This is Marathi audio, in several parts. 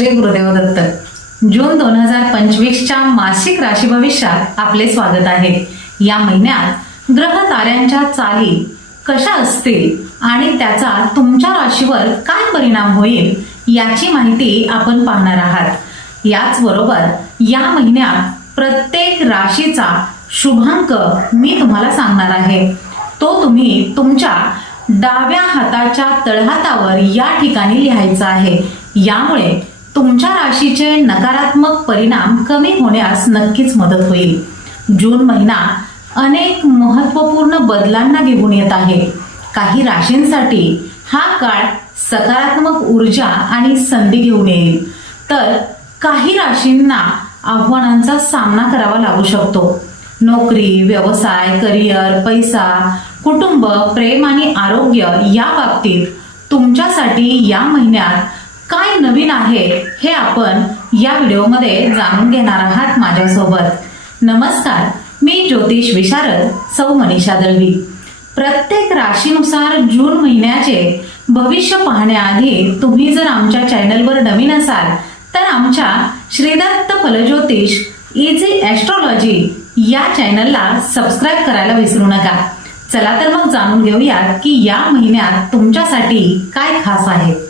श्री गुरुदेव दत्त जून दोन हजार पंचवीसच्या मासिक राशी भविष्यात आपले स्वागत आहे. या महिन्यात ग्रह ताऱ्यांच्या चाली कशा असतील आणि त्याचा तुमच्या राशीवर काय परिणाम होईल याची माहिती आपण पाहणार आहात. याचबरोबर या महिन्यात प्रत्येक राशीचा शुभांक मी तुम्हाला सांगणार आहे. तो तुम्ही तुमच्या डाव्या हाताच्या तळहातावर या ठिकाणी लिहायचा आहे. यामुळे तुमच्या राशीचे नकारात्मक परिणाम कमी होण्यास नक्कीच मदत होईल. जून महिना अनेक महत्त्वपूर्ण बदलांना घेऊन येत आहे. काही राशींसाठी हा काळ सकारात्मक ऊर्जा आणि संधी घेऊन येईल. तर काही राशींना आव्हानांचा सामना करावा लागू शकतो. नोकरी व्यवसाय करिअर पैसा कुटुंब प्रेम आणि आरोग्य या बाबतीत तुमच्यासाठी या महिन्यात काय नवीन आहे हे आपण या व्हिडिओमध्ये जाणून घेणार आहात माझ्यासोबत. नमस्कार मी ज्योतिष विशारद सौ मनीषा दळवी. प्रत्येक राशीनुसार जून महिन्याचे भविष्य पाहण्याआधी तुम्ही जर आमच्या चॅनलवर नवीन असाल तर आमच्या श्रीदत्त फलज्योतिष इझी ॲस्ट्रॉलॉजी या चॅनलला सबस्क्राईब करायला विसरू नका. चला तर मग जाणून घेऊयात की या महिन्यात तुमच्यासाठी काय खास आहे.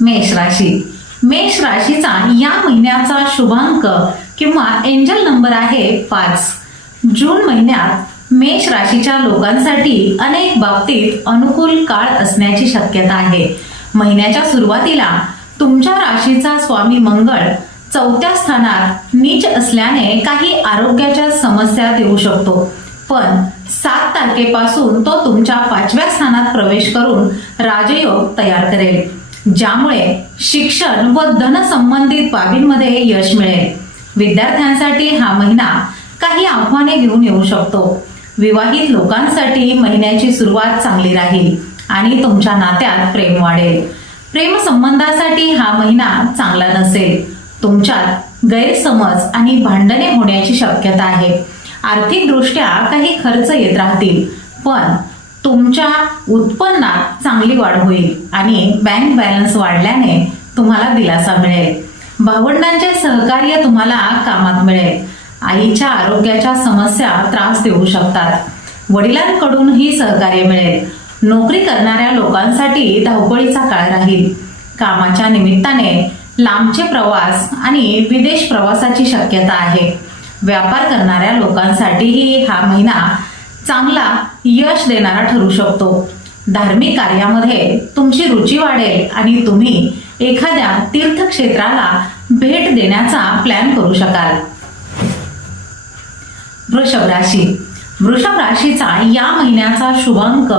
मेष राशी. मेष राशीचा या महिन्याचा शुभांक किंवा एंजल नंबर आहे पाच. जून महिन्यात मेष राशीच्या लोकांसाठी अनेक बाबतीत अनुकूल काळ असण्याची शक्यता आहे. महिन्याच्या सुरुवातीला तुमच्या राशीचा स्वामी मंगळ चौथ्या स्थानात नीच असल्याने काही आरोग्याच्या समस्या देऊ शकतो. पण सात तारखेपासून तो तुमच्या पाचव्या स्थानात प्रवेश करून राजयोग तयार करेल. ज्यामुळे शिक्षण व धन संबंधित बाबींमध्ये यश मिळेल. विद्यार्थ्यांसाठी हा महिना काही आव्हाने घेऊन येऊ शकतो. विवाहित लोकांसाठी महिन्याची सुरुवात चांगली राहील आणि तुमच्या नात्यात प्रेम वाढेल. प्रेम संबंधासाठी हा महिना चांगला नसेल. तुमच्यात गैरसमज आणि भांडणे होण्याची शक्यता आहे. आर्थिक दृष्ट्या काही खर्च येत राहतील पण तुमच्या उत्पन्नात चांगली वाढ होईल आणि बँक बॅलन्स वाढल्याने तुम्हाला दिलासा मिळेल. भावंडांचे सहकार्य तुम्हाला कामात मिळेल. आईच्या आरोग्याच्या समस्या त्रास देऊ शकतात. वडिलांकडूनही सहकार्य मिळेल. नोकरी करणाऱ्या लोकांसाठी धावपळीचा काळ राहील. कामाच्या निमित्ताने लांबचे प्रवास आणि विदेश प्रवासाची शक्यता आहे. व्यापार करणाऱ्या लोकांसाठीही हा महिना चांगला यश देणारा ठरू शकतो. धार्मिक कार्यामध्ये तुमची रुची वाढेल आणि तुम्ही एखाद्या तीर्थक्षेत्राला भेट देण्याचा प्लॅन करू शकाल. वृषभ राशी. वृषभ राशीचा या महिन्याचा शुभांक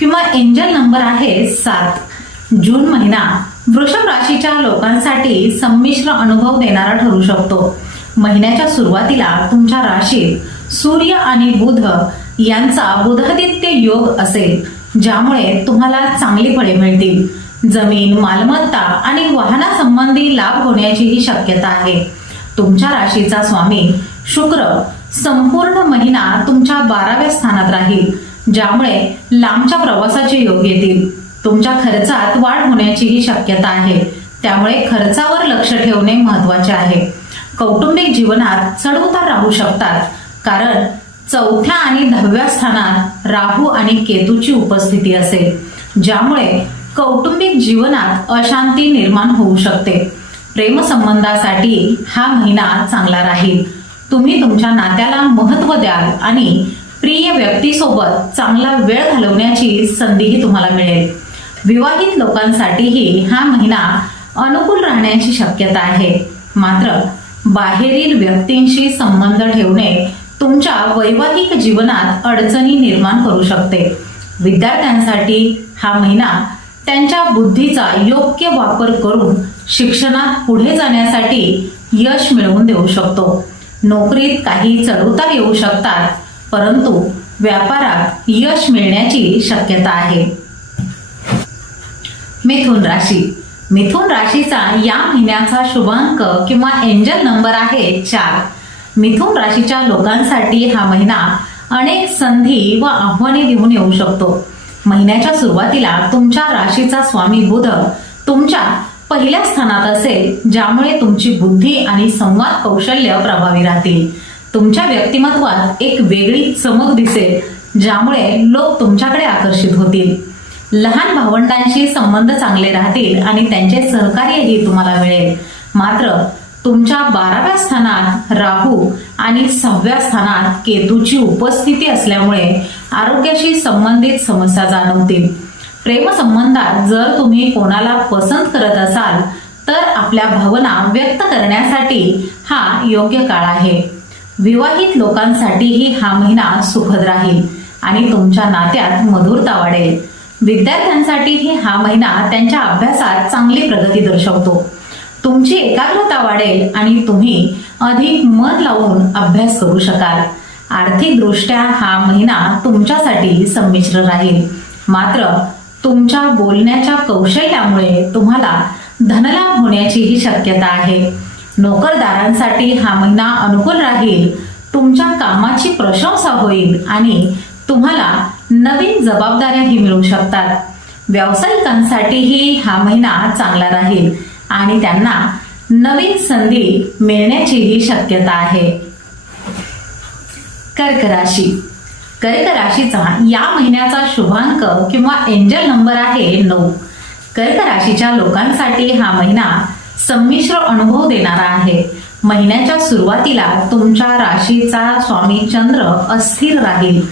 किंवा एंजल नंबर आहे सात. जून महिना वृषभ राशीच्या लोकांसाठी संमिश्र अनुभव देणारा ठरू शकतो. महिन्याच्या सुरुवातीला तुमच्या राशीत सूर्य आणि बुध यांचा बुधादित्य योग असेल ज्यामुळे तुम्हाला चांगली फळे मिळतील. जमीन मालमत्ता आणि वाहनासंबंधी लाभ होण्याचीही शक्यता आहे. तुमच्या राशीचा स्वामी शुक्र संपूर्ण महिना तुमच्या बाराव्या स्थानात राहील ज्यामुळे लांबच्या प्रवासाचे योग येतील. तुमच्या खर्चात वाढ होण्याचीही शक्यता आहे. त्यामुळे खर्चावर लक्ष ठेवणे महत्त्वाचे आहे. कौटुंबिक जीवनात चढउतार राहू शकतात कारण चौथ्या आणि दहाव्या स्थानात राहू आणि केतूची उपस्थिती असेल ज्यामुळे कौटुंबिक जीवनात अशांती निर्माण होऊ शकते. प्रेमसंबंधासाठी हा महिना चांगला राहील. तुम्ही तुमच्या नात्याला महत्त्व द्याल आणि प्रिय व्यक्तीसोबत चांगला वेळ घालवण्याची संधीही तुम्हाला मिळेल. विवाहित लोकांसाठीही हा महिना अनुकूल राहण्याची शक्यता आहे. मात्र बाहेरील व्यक्तींशी संबंध ठेवणे तुमच्या वैवाहिक जीवनात अडचणी निर्माण करू शकते. विद्यार्थ्यांसाठी हा महिना त्यांच्या बुद्धीचा योग्य वापर करून शिक्षणात पुढे जाण्यासाठी यश मिळवून देऊ शकतो. नोकरीत काही चढउतार येऊ शकतात परंतु व्यापारात यश मिळण्याची शक्यता आहे. मिथुन राशी. मिथुन राशीचा या महिन्याचा शुभांक किंवा एंजल नंबर आहे चार. मिथुन राशीच्या लोकांसाठी हा महिना अनेक संधी व आव्हाने घेऊन येऊ शकतो. महिन्याच्या सुरुवातीला तुमच्या राशीचा स्वामी बुध तुमच्या पहिल्या स्थानात असेल ज्यामुळे तुमची बुद्धी आणि संवाद कौशल्य प्रभावी राहतील. तुमच्या व्यक्तिमत्वात एक वेगळी चमक दिसेल ज्यामुळे लोक तुमच्याकडे आकर्षित होतील. लहान भावंडांशी संबंध चांगले राहतील आणि त्यांचे सहकार्यही तुम्हाला मिळेल. मात्र तुमच्या बाराव्या स्थानात राहू आणि सहाव्या स्थानात केतूची उपस्थिती असल्यामुळे आरोग्याशी संबंधित समस्या जाणवतील. प्रेमसंबंधात जर तुम्ही कोणाला पसंत करत असाल तर आपल्या भावना व्यक्त करण्यासाठी हा योग्य काळ आहे. विवाहित लोकांसाठीही हा महिना सुखद राहील आणि तुमच्या नात्यात मधुरता वाढेल. विद्यार्थ्यांसाठीही हा महिना त्यांच्या अभ्यासात चांगली प्रगती दर्शवतो. तुमची एकाग्रता वाढेल आणि तुम्ही अधिक मन लावून अभ्यास करू शकाल. आर्थिक दृष्ट्या हा महिना तुमच्यासाठी संमिश्र राहील. मात्र तुमच्या बोलण्याच्या कौशल्यामुळे तुम्हाला धनलाभ होण्याचीही शक्यता आहे. नोकरदारांसाठी हा महिना अनुकूल राहील. तुमच्या कामाची प्रशंसा होईल आणि तुम्हाला नवीन जबाबदाऱ्याही मिळू शकतात. व्यावसायिकांसाठीही हा महिना चांगला राहील. आणि त्यांना नवीन संधी मिळण्याचीही शक्यता आहे. कर्क राशी. कर्क राशीचा या महिन्याचा शुभांक किंवा एंजल नंबर आहे नऊ. कर्क राशीच्या लोकांसाठी हा महिना संमिश्र अनुभव देणारा आहे. महिन्याच्या सुरुवातीला तुमच्या राशीचा स्वामी चंद्र अस्थिर राहील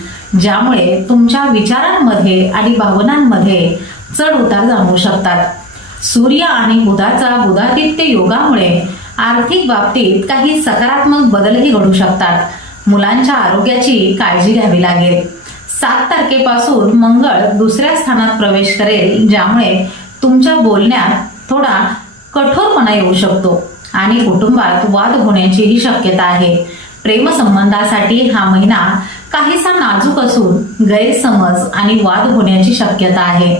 ज्यामुळे तुमच्या विचारांमध्ये आणि भावनांमध्ये चढ उतार जाणवू शकतात. सूर्य आणि बुधाचा बुधादित्य योगामुळे आर्थिक बाबतीत काही सकारात्मक बदलही घडू शकतात. मुलांच्या आरोग्याची काळजी घ्यावी लागेल. सात तारखेपासून मंगळ दुसऱ्या स्थानात प्रवेश करेल ज्यामुळे तुमच्या बोलण्यात थोडा कठोरपणा येऊ शकतो आणि कुटुंबात वाद होण्याचीही शक्यता आहे. प्रेमसंबंधासाठी हा महिना काहीसा नाजूक असून गैरसमज आणि वाद होण्याची शक्यता आहे.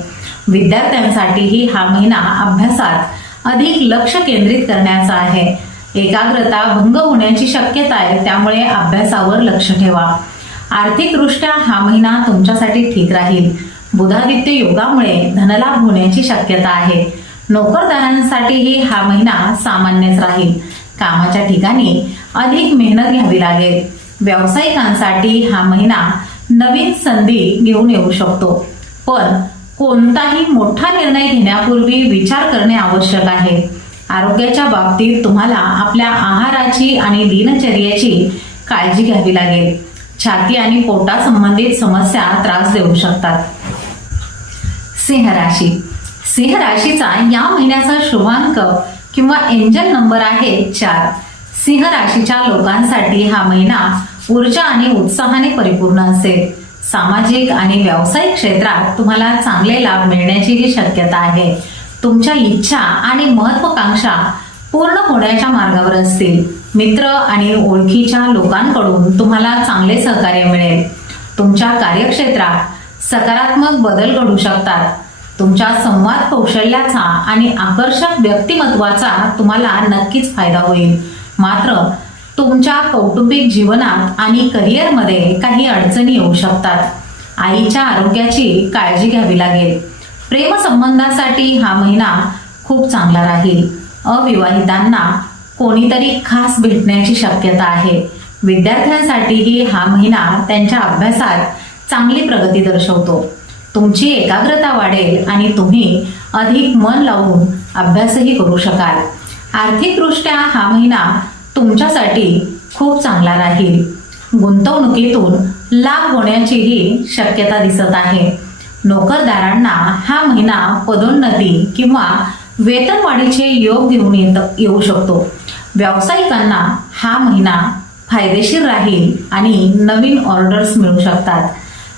विद्यार्थ्यांसाठीही हा महिना अभ्यासात अधिक लक्ष केंद्रित करण्याचा आहे. एकाग्रता भंग होण्याची शक्यता आहे त्यामुळे अभ्यासावर लक्ष ठेवा. आर्थिकदृष्ट्या हा महिना तुमच्यासाठी ठीक राहील. बुधादित्य योगामुळे धनलाभ होण्याची शक्यता आहे. नोकरदारांसाठीही हा महिना सामान्यच राहील. कामाच्या ठिकाणी अधिक मेहनत घ्यावी लागेल. व्यावसायिकांसाठी हा महिना नवीन संधी घेऊन येऊ शकतो. पण कोणताही मोठा निर्णय घेण्यापूर्वी विचार करणे आवश्यक आहे. आरोग्याच्या बाबतीत तुम्हाला आपल्या आहाराची आणि दिनचर्येची काळजी घ्यावी लागेल. छाती आणि पोटा संबंधित समस्या त्रास देऊ शकतात. सिंह राशी. सिंह राशीचा या महिन्याचा शुभांक किंवा एंजल नंबर आहे चार. सिंह राशीच्या लोकांसाठी हा महिना ऊर्जा आणि उत्साहाने परिपूर्ण असेल. सामाजिक आणि व्यावसायिक क्षेत्रात तुम्हाला चांगले लाभ मिळण्याचीही शक्यता आहे तुमच्या इच्छा आणि महत्वाकांक्षा पूर्ण होण्याच्या मार्गावर असतील. मित्र आणि ओळखीच्या लोकांकडून तुम्हाला चांगले सहकार्य मिळेल. तुमच्या कार्यक्षेत्रात सकारात्मक बदल घडू शकतात. तुमच्या संवाद कौशल्याचा आणि आकर्षक व्यक्तिमत्वाचा तुम्हाला नक्कीच फायदा होईल. मात्र तुमच्या कौटुंबिक जीवनात आणि करिअरमध्ये काही अडचणी येऊ शकतात. आईच्या आरोग्याची काळजी घ्यावी लागेल. प्रेमसंबंधासाठी हा महिना खूप चांगला राहील. अविवाहितांना कोणीतरी खास भेटण्याची शक्यता आहे. विद्यार्थ्यांसाठीही हा महिना त्यांच्या अभ्यासात चांगली प्रगती दर्शवतो. तुमची एकाग्रता वाढेल आणि तुम्ही अधिक मन लावून अभ्यासही करू शकाल. आर्थिकदृष्ट्या हा महिना तुमच्यासाठी खूप चांगला राहील. गुंतवणुकीतून लाभ होण्याचीही शक्यता दिसत आहे. नोकरदारांना हा महिना पदोन्नती किंवा वेतनवाढीचे योग घेऊन येत येऊ शकतो. व्यावसायिकांना हा महिना फायदेशीर राहील आणि नवीन ऑर्डर्स मिळू शकतात.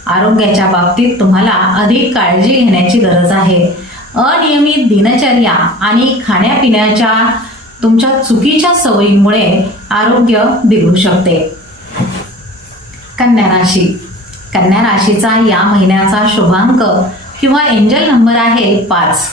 आरोग्याच्या बाबतीत तुम्हाला अधिक काळजी घेण्याची गरज आहे. अनियमित दिनचर्या आणि खाण्यापिण्याच्या तुमच्या चुकीच्या सवयीमुळे आरोग्य बिघडू शकते. कन्या राशी. कन्या राशीचा या महिन्याचा शुभांक किंवा एंजल नंबर आहे पाच.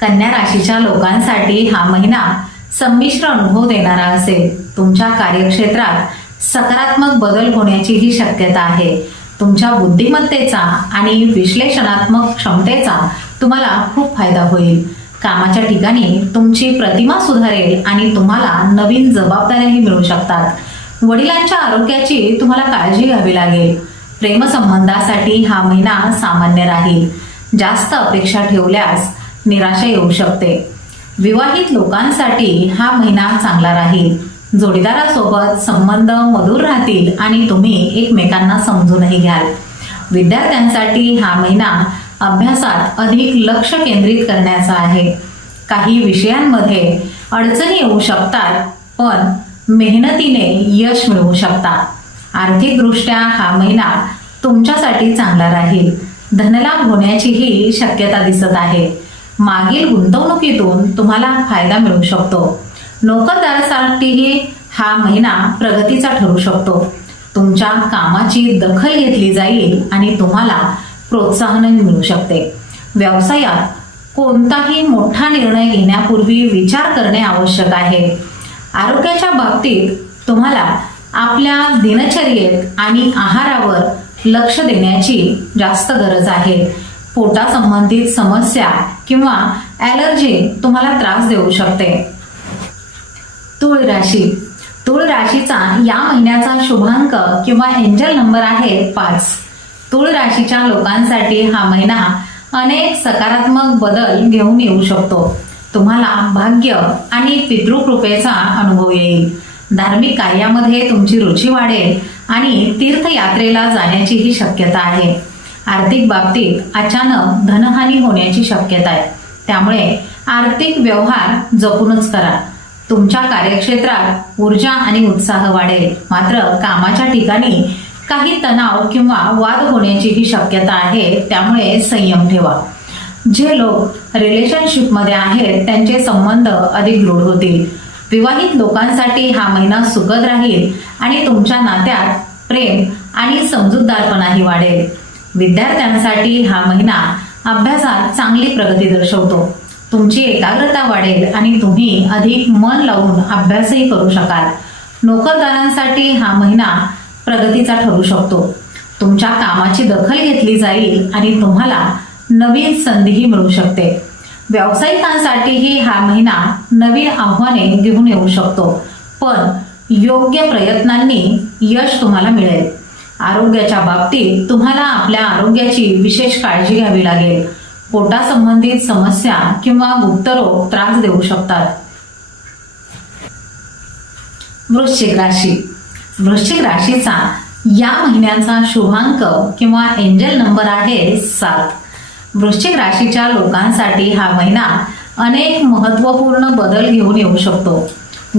कन्या राशीच्या लोकांसाठी हा महिना संमिश्र अनुभव देणारा असेल. तुमच्या कार्यक्षेत्रात सकारात्मक बदल होण्याचीही शक्यता आहे. तुमच्या बुद्धिमत्तेचा आणि विश्लेषणात्मक क्षमतेचा तुम्हाला खूप फायदा होईल. कामाच्या ठिकाणी तुमची प्रतिमा सुधारेल आणि तुम्हाला नवीन जबाबदाऱ्याही मिळू शकतात. वडिलांच्या आरोग्याची तुम्हाला काळजी घ्यावी लागेल. प्रेमसंबंधासाठी हा महिना सामान्य राहील. जास्त अपेक्षा ठेवल्यास निराशा येऊ शकते. विवाहित लोकांसाठी हा महिना चांगला राहील. जोडीदारासोबत संबंध मधुर राहतील आणि तुम्ही एकमेकांना समजूनही घ्याल. विद्यार्थ्यांसाठी हा महिना अभ्यासात अधिक लक्ष केंद्रित करण्याचा आहे. काही विषयांमध्ये अडचणी येऊ शकतात पण मेहनतीने यश मिळवू शकता. आर्थिकदृष्ट्या हा महिना तुमच्यासाठी चांगला राहील. धनलाभ होण्याचीही शक्यता दिसत आहे. मागील गुंतवणुकीतून तुम्हाला फायदा मिळू शकतो. नोकरदारासाठीही हा महिना प्रगतीचा ठरू शकतो. तुमच्या कामाची दखल घेतली जाईल आणि तुम्हाला प्रोत्साहन मिळू शकते. व्यवसायात कोणताही मोठा निर्णय घेण्यापूर्वी विचार करणे आवश्यक आहे. आरोग्याच्या बाबतीत तुम्हाला आपल्या दिनचर्येत आणि आहारावर लक्ष देण्याची जास्त गरज आहे. पोटासंबंधित समस्या किंवा ॲलर्जी तुम्हाला त्रास देऊ शकते. तुळ राशी. तुळ राशीचा या महिन्याचा शुभांक किंवा एंजल नंबर आहे पाच. तुळ राशीच्या लोकांसाठी हा महिना अनेक सकारात्मक बदल घेऊन येऊ शकतो. तुम्हाला भाग्य आणि पितृकृपेचा अनुभव येईल. धार्मिक कार्यामध्ये तुमची रुची वाढेल आणि तीर्थयात्रेला जाण्याचीही शक्यता आहे. आर्थिक बाबतीत अचानक धनहानी होण्याची शक्यता आहे. त्यामुळे आर्थिक व्यवहार जपूनच करा. तुमच्या कार्यक्षेत्रात ऊर्जा आणि उत्साह वाढेल. मात्र कामाच्या ठिकाणी काही तणाव किंवा वाद होण्याचीही शक्यता आहे त्यामुळे संयम ठेवा. जे लोक रिलेशनशिपमध्ये आहेत त्यांचे संबंध अधिक दृढ होतील. विवाहित लोकांसाठी हा महिना सुखद राहील आणि तुमच्या नात्यात प्रेम आणि समजूतदारपणाही वाढेल. विद्यार्थ्यांसाठी हा महिना अभ्यासात चांगली प्रगती दर्शवतो. तुमची एकाग्रता वाढेल आणि तुम्ही अधिक मन लावून अभ्यासही करू शकाल. नोकरदारांसाठी हा महिना प्रगतीचा ठरू शकतो. तुमच्या कामाची दखल घेतली जाईल आणि तुम्हाला नवीन संधीही मिळू शकते. व्यावसायिकांसाठीही हा महिना नवीन आव्हाने घेऊन येऊ शकतो. पण योग्य प्रयत्नांनी यश तुम्हाला मिळेल. आरोग्याच्या बाबतीत तुम्हाला आपल्या आरोग्याची विशेष काळजी घ्यावी लागेल. पोटासंबंधित समस्या किंवा गुप्तरोग त्रास देऊ शकतात. वृश्चिक राशी. वृश्चिक राशीचा या महिन्याचा शुभांक किंवा एंजल नंबर आहे सात. वृश्चिक राशीच्या लोकांसाठी हा महिना अनेक महत्त्वपूर्ण बदल घेऊन येऊ शकतो.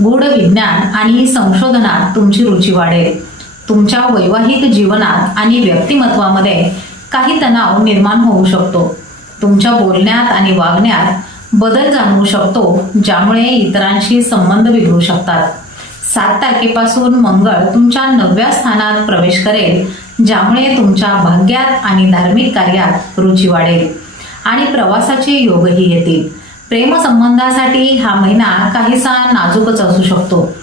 गूढ विज्ञान आणि संशोधनात तुमची रुची वाढेल. तुमच्या वैवाहिक जीवनात आणि व्यक्तिमत्वामध्ये काही तणाव निर्माण होऊ शकतो. तुमच्या बोलण्यात आणि वागण्यात बदल जाणवू शकतो ज्यामुळे इतरांशी संबंध बिघडू शकतात. सात तारखेपासून मंगळ तुमच्या नवव्या स्थानात प्रवेश करेल ज्यामुळे तुमच्या भाग्यात आणि धार्मिक कार्यात रुची वाढेल आणि प्रवासाचे योगही येतील. प्रेमसंबंधासाठी हा महिना काहीसा नाजूकच असू शकतो.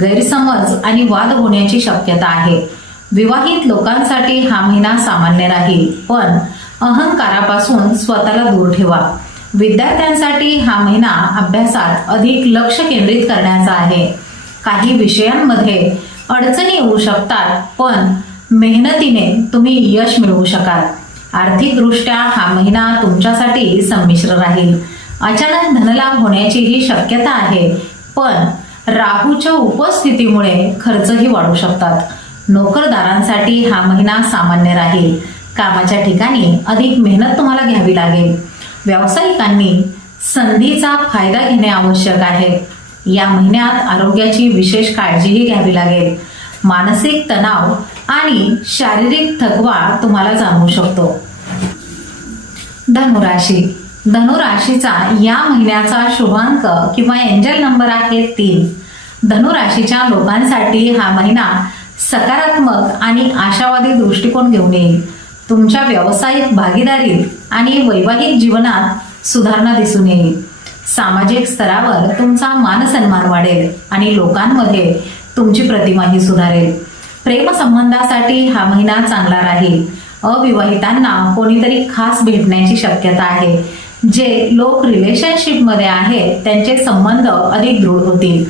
गैरसमज आणि वाद होण्याची शक्यता आहे. विवाहित लोकांसाठी हा महिना सामान्य राहील पण अहंकारापासून स्वतःला दूर ठेवा. विद्यार्थ्यांसाठी हा महिना अभ्यासात अधिक लक्ष केंद्रित करण्याचा आहे. काही विषयांमध्ये अडचणी येऊ शकतात पण मेहनतीने तुम्ही यश मिळवू शकाल. आर्थिकदृष्ट्या हा महिना तुमच्यासाठी संमिश्र राहील. अचानक धनलाभ होण्याचीही शक्यता आहे पण राहूच्या उपस्थितीमुळे खर्चही वाढू शकतात. नोकरदारांसाठी हा महिना सामान्य राहील. कामाच्या ठिकाणी अधिक मेहनत तुम्हाला घ्यावी लागेल. व्यावसायिकांनी संधीचा फायदा घेणे आवश्यक आहे. या महिन्यात आरोग्याची विशेष काळजीही घ्यावी लागेल. मानसिक तणाव आणि शारीरिक थकवा तुम्हाला जाणवू शकतो. धनुराशी. धनुराशीचा या महिन्याचा शुभांक किंवा एंजल नंबर आहे तीन. धनुराशीच्या लोकांसाठी हा महिना सकारात्मक आणि आशावादी दृष्टिकोन घेऊन येईल. तुमच्या व्यावसायिक भागीदारीत आणि वैवाहिक जीवनात सुधारणा दिसून येईल. सामाजिक स्तरावर तुमचा मानसन्मान वाढेल आणि लोकांमध्ये तुमची प्रतिमाही सुधारेल. प्रेमसंबंधासाठी हा महिना चांगला राहील. अविवाहितांना कोणीतरी खास भेटण्याची शक्यता आहे. जे लोक रिलेशनशिपमध्ये आहेत त्यांचे संबंध अधिक दृढ होतील.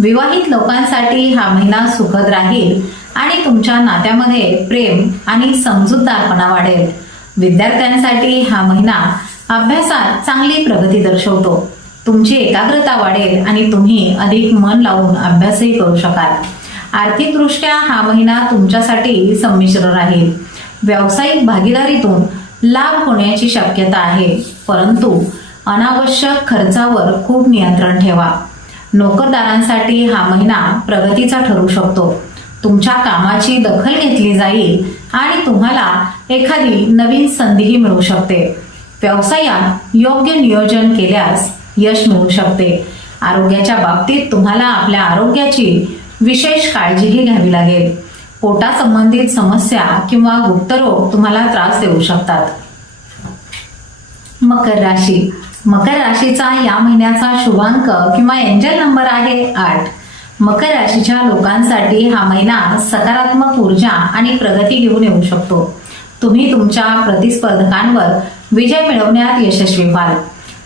विवाहित लोकांसाठी हा महिना सुखद राहील आणि तुमच्या नात्यामध्ये प्रेम आणि समजूतदारपणा वाढेल. विद्यार्थ्यांसाठी हा महिना अभ्यासात चांगली प्रगती दर्शवतो. तुमची एकाग्रता वाढेल आणि तुम्ही अधिक मन लावून अभ्यासही करू शकाल. आर्थिकदृष्ट्या हा महिना तुमच्यासाठी संमिश्र राहील. व्यावसायिक भागीदारीतून लाभ होण्याची शक्यता आहे परंतु अनावश्यक खर्चावर खूप नियंत्रण ठेवा. नोकरदारांसाठी हा महिना प्रगतीचा ठरू शकतो. तुमच्या कामाची दखल घेतली जाईल आणि तुम्हाला एखादी नवीन संधीही मिळू शकते. व्यवसायात योग्य नियोजन केल्यास यश मिळू शकते. आरोग्याच्या बाबतीत तुम्हाला आपल्या आरोग्याची विशेष काळजीही घ्यावी लागेल. पोटासंबंधित समस्या किंवा गुप्तरोग तुम्हाला त्रास देऊ शकतात. मकर राशी. मकर राशीचा या महिन्याचा शुभांक किंवा एंजल नंबर आहे आठ. मकर राशीच्या लोकांसाठी हा महिना सकारात्मक ऊर्जा आणि प्रगती घेऊन येऊ शकतो. तुम्ही तुमच्या प्रतिस्पर्धकांवर विजय मिळवण्यात यशस्वी व्हाल.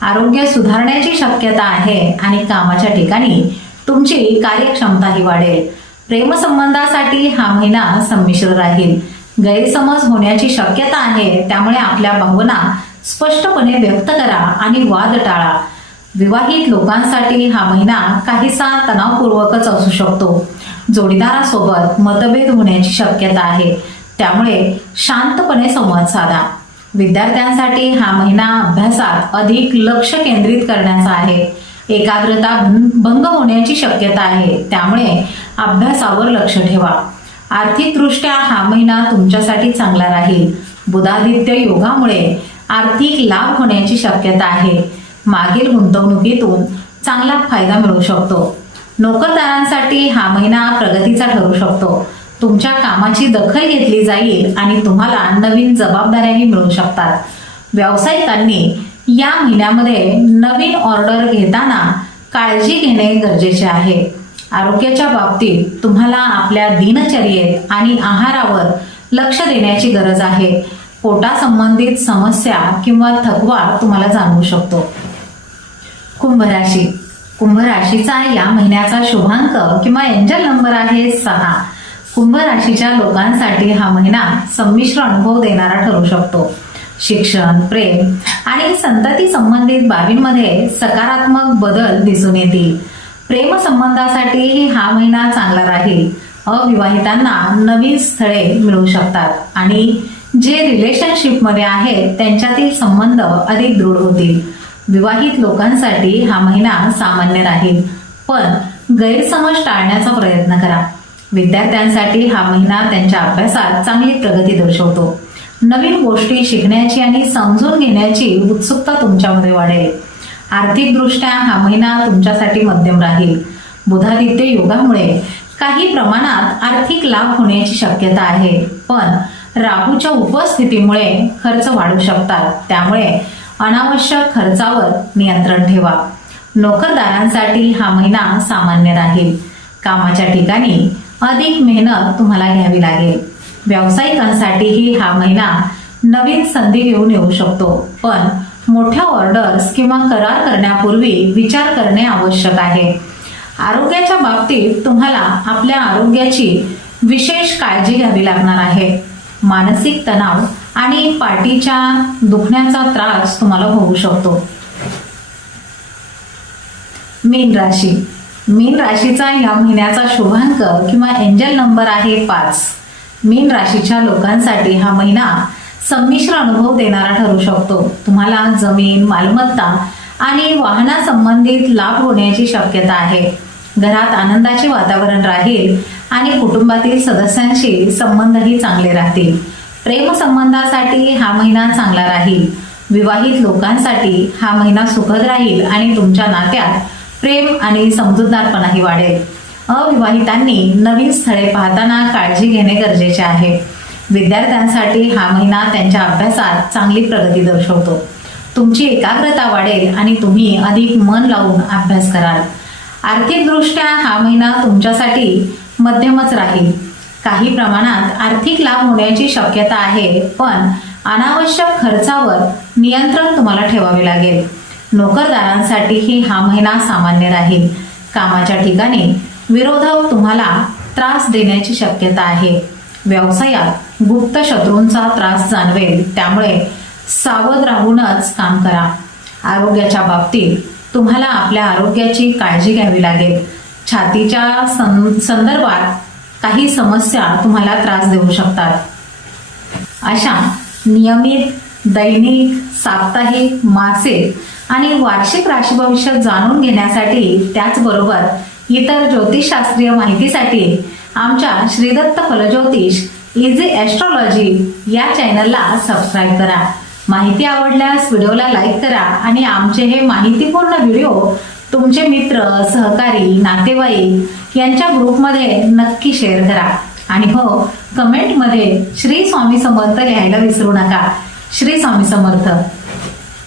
आरोग्य सुधारण्याची शक्यता आहे आणि कामाच्या ठिकाणी तुमची कार्यक्षमताही वाढेल. प्रेमसंबंधासाठी हा महिना संमिश्र राहील. गैरसमज होण्याची शक्यता आहे त्यामुळे आपल्या भावना स्पष्टपणे व्यक्त करा आणि वाद टाळा. विवाहित लोकांसाठी हा महिना काहीसा तणावपूर्वकच असू शकतो. जोडीदारासोबत मतभेद होण्याची शक्यता आहे. त्यामुळे शांतपणे संवाद साधा. विद्यार्थ्यांसाठी हा महिना अभ्यासात अधिक लक्ष केंद्रित करण्याचा आहे. एकाग्रता भंग होण्याची शक्यता आहे. त्यामुळे अभ्यासावर लक्ष ठेवा. आर्थिकदृष्ट्या हा महिना तुमच्यासाठी चांगला राहील. बुधादित्य योगामुळे आर्थिक लाभ होण्याची शक्यता आहे. मागील गुंतवणुकीतून चांगला फायदा मिळू शकतो. नोकरदारांसाठी हा महिना प्रगतीचा ठरू शकतो. तुमच्या कामाची दखल घेतली जाईल आणि तुम्हाला नवीन जबाबदाऱ्याही मिळू शकतात. व्यावसायिकांनी या महिन्यामध्ये नवीन ऑर्डर घेताना काळजी घेणे गरजेचे आहे. आरोग्याच्या बाबतीत तुम्हाला आपल्या दिनचर्येत आणि आहारावर लक्ष देण्याची गरज आहे. पोटासंबंधित समस्या किंवा थकवा तुम्हाला जाणवू शकतो. कुंभ राशी कुंभ राशीचा या महिन्याचा शुभांक किंवा एंजल नंबर आहे सहा. कुंभ राशीच्या लोकांसाठी हा महिना संमिश्र अनुभव देणारा ठरू शकतो. शिक्षण प्रेम आणि संतती संबंधित बाबींमध्ये सकारात्मक बदल दिसून येतील. प्रेम संबंधासाठीही हा महिना चांगला राहील. अविवाहितांना नवीन स्थळे मिळू शकतात आणि जे रिलेशनशिपमध्ये आहेत त्यांच्यातील संबंध अधिक दृढ होतील. विवाहित लोकांसाठी हा महिना सामान्य राहील पण गैरसमज टाळण्याचा प्रयत्न करा. विद्यार्थ्यांसाठी हा महिना त्यांच्या अभ्यासात चांगली प्रगती दर्शवतो. नवीन गोष्टी शिकण्याची आणि समजून घेण्याची उत्सुकता तुमच्यामध्ये वाढेल. आर्थिकदृष्ट्या हा महिना तुमच्यासाठी मध्यम राहील. बुधादित्य योगामुळे काही प्रमाणात आर्थिक लाभ होण्याची शक्यता आहे. पण राहूच्या उपस्थितीमुळे खर्च वाढू शकतात. त्यामुळे अनावश्यक खर्चावर नियंत्रण ठेवा. नोकरदारांसाठी हा महिना सामान्य राहील. कामाच्या ठिकाणी अधिक मेहनत तुम्हाला घ्यावी लागेल. व्यावसायिकांसाठीही हा महिना नवीन संधी घेऊन येऊ शकतो. पण मोठ्या ऑर्डर्स किंवा करार करण्यापूर्वी विचार करणे आवश्यक आहे. आरोग्याच्या बाबतीत तुम्हाला आपल्या आरोग्याची विशेष काळजी घ्यावी लागणार आहे. मानसिक तणाव आणि पाठीच्या दुखण्याचा त्रास तुम्हाला होऊ शकतो. मीन राशी. मीन राशीचा या महिन्याचा शुभांक किंवा एंजल नंबर आहे पाच. मीन राशीच्या लोकांसाठी हा महिना संमिश्र अनुभव देणारा ठरू शकतो. तुम्हाला जमीन मालमत्ता आणि वाहनासंबंधित लाभ होण्याची शक्यता आहे. घरात आनंदाचे वातावरण राहील आणि कुटुंबातील सदस्यांशी संबंधही चांगले राहतील. प्रेमसंबंधासाठी हा महिना चांगला राहील. विवाहित लोकांसाठी हा महिना सुखद राहील आणि तुमच्या नात्यात प्रेम आणि समजूतदारपणाही वाढेल. अविवाहितांनी नवीन स्थळे पाहताना काळजी घेणे गरजेचे आहे. विद्यार्थ्यांसाठी हा महिना त्यांच्या अभ्यासात चांगली प्रगती दर्शवतो. तुमची एकाग्रता वाढेल आणि तुम्ही अधिक मन लावून अभ्यास कराल. आर्थिकदृष्ट्या हा महिना तुमच्यासाठी मध्यमच राहील. काही प्रमाणात आर्थिक लाभ होण्याची शक्यता आहे पण अनावश्यक खर्चावर नियंत्रण तुम्हाला ठेवावे लागेल. नोकरदारांसाठीही हा महिना सामान्य राहील. कामाच्या ठिकाणी विरोधक तुम्हाला त्रास देण्याची शक्यता आहे. व्यवसायात गुप्त शत्रूंचा त्रास जाणवेल. त्यामुळे सावध राहूनच काम करा. आरोग्याच्या बाबतीत तुम्हाला आपल्या आरोग्याची काळजी घ्यावी लागेल. छातीच्या सं- संदर्भात काही समस्या तुम्हाला त्रास देऊ शकतात. अशा नियमित दैनिक साप्ताहिक मासिक आणि वार्षिक राशी भविष्य जाणून घेण्यासाठी त्याचबरोबर इतर ज्योतिषशास्त्रीय माहितीसाठी आमच्या श्रीदत्त फलज्योतिष इझी ॲस्ट्रॉलॉजी या चॅनलला सबस्क्राईब करा. माहिती आवडल्यास व्हिडिओला लाईक करा आणि आमचे हे माहितीपूर्ण व्हिडिओ तुमचे मित्र सहकारी नातेवाईक यांच्या ग्रुपमध्ये नक्की शेअर करा. आणि हो कमेंटमध्ये श्री स्वामी समर्थ लिहायला विसरू नका. श्री स्वामी समर्थ.